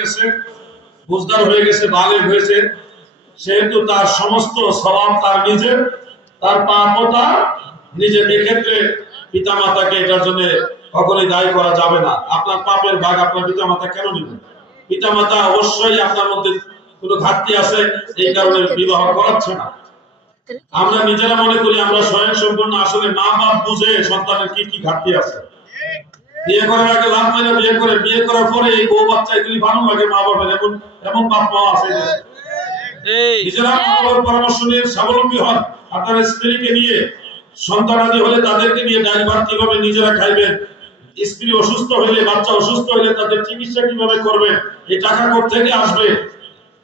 গেছে, বুঝদার হয়ে গেছে, বালেগ হয়েছে, সেহেতু তার সমস্ত স্বভাব তার নিজের, তার পাপও তার নিজের। এক্ষেত্রে পিতা মাতাকে এটার জন্য কখনোই দায়ী করা যাবে না। আপনার পাপের ভাগ আপনার পিতা মাতা কেন নেবেন? পিতা মাতা অবশ্যই আপনার মধ্যে কোনো ঘাটতি আছে, এই কারণে বিবাহ করাচ্ছে না। আমরা নিজেরা মনে করি আমরা স্বয়ং সম্পূর্ণ, আসলে মা বাপ বুঝে সন্তানের কি কি ঘাটতি আছে। বিয়ে করার আগে লাভ মেরে বিয়ে করে, বিয়ে করার পরে এই বউ বাচ্চা এগুলি ভালো লাগে মা বাবার, এমন এমন বাপ মা আছে। নিজেরা মা বাবার পরামর্শ নিয়ে স্বাবলম্বী হন। আপনার স্ত্রীকে নিয়ে, সন্তানাদি হলে তাদেরকে নিয়ে ড্রাইভার কিভাবে নিজেরা খাইবেন, স্ত্রী অসুস্থ হলে, বাচ্চা অসুস্থ হলে তাদের চিকিৎসা কিভাবে করবেন, এই টাকা কোথা থেকে আসবে,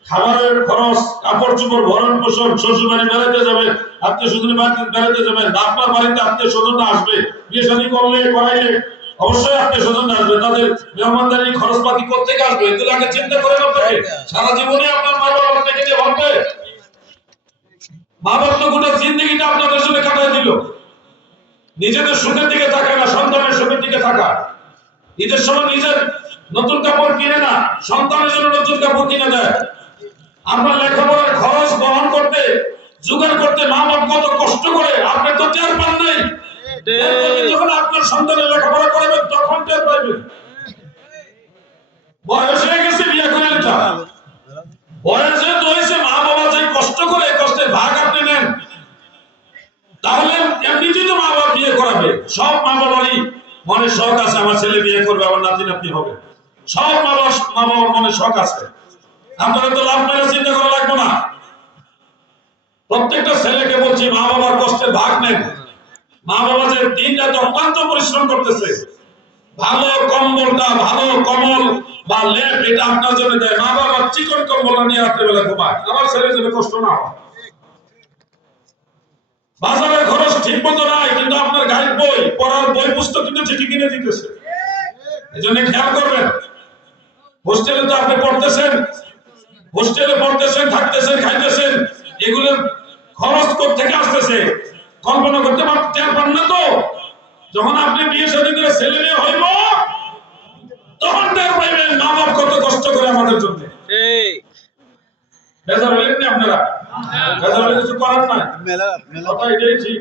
খাবারের খরচ, কাপড় চোপড়, ভরণ পোষণ, শ্বশুর বাড়ি বেড়াতে যাবেন, আত্মীয় স্বজনের বাড়িতে বেড়াতে যাবেন, আপনার বাড়িতে আত্মীয় স্বজনরা আসবে, বিয়ে শাদী করলে করাইলে অবশ্যই আত্মীয় স্বজন আসবে, তাদের মেহমানদারি খরচপাতি কোথেকে আসবে, এগুলো আগে চিন্তা করেন। আপনাকে সারা জীবনে আপনার মা বাবা আপনাকে নিয়ে ভাববে। মা বাবা তো গোটা জিন্দগিটা আপনাদের জন্য কাটায় দিল, নিজেদের সুখের দিকে তাকায় না, সন্তানের সুখের দিকে তাকায়। ঈদের সময় নিজের নতুন কাপড় কিনে না, সন্তানের জন্য নতুন কাপড় কিনে দেয়। আপনার লেখাপড়ার খরচ বহন করতে, জোগাড় করতে মা বাপ কত কষ্ট করে, আপনি তো টের পান নাই। যখন আপনার সন্তানের লেখাপড়া করাবেন তখন টের পাইবেন। বয়স হয়ে গেছে, বিয়ে করে নিতে, বয়স যেহেতু হয়েছে, মা বাবা যে কষ্ট করে, কষ্টের ভাগ আপনি নেন। তাহলে এমনিতেই তো মা বাবা বিয়ে করাবে, সব মা বাবারই মনে শখ আছে আমার ছেলে বিয়ে করবে, আমার নাতি নাতনি হবে, সব মা বাবার মনে শখ আছে। আপনারা তো লাভ মেরে চিন্তা করা লাগবে না। প্রত্যেকটা ছেলেকে বলছি, মা বাবার কষ্টের ভাগ নেন। মা বাবা যে দিন রাত অক্লান্ত পরিশ্রম করতেছে, ভালো কম্বলটা, ভালো কম্বল বা লেপ এটা আপনার জন্য দেয়। মা বাবা চিকন কম্বলটা নিয়ে রাত্রেবেলা ঘুমায়, আমার ছেলের জন্য কষ্ট না হয়। বাজারের খরচ ঠিক মতো নাই, কিন্তু আপনার গাইড বই, পড়ার বই পুস্তক কিন্তু চিঠি কিনে দিতেছে। এই জন্য খেয়াল করবেন। হোস্টেলে তো আপনি পড়তেছেন, হোস্টেলে পড়তেছেন, থাকতেছেন, খাইতেছেন, এগুলোর খরচ থেকে আসতেছে কল্পনা করতে পারেন না। তো যখন আপনি বিয়ে শাদী করে ছেলে মেয়ে হইব, তখন টের পাইবেন মা বাপ কত কষ্ট করে আমাদের জন্য। বেজার হলেন না আপনারা? বেজার হলে কিছু করার নাই, কথা এটাই ঠিক।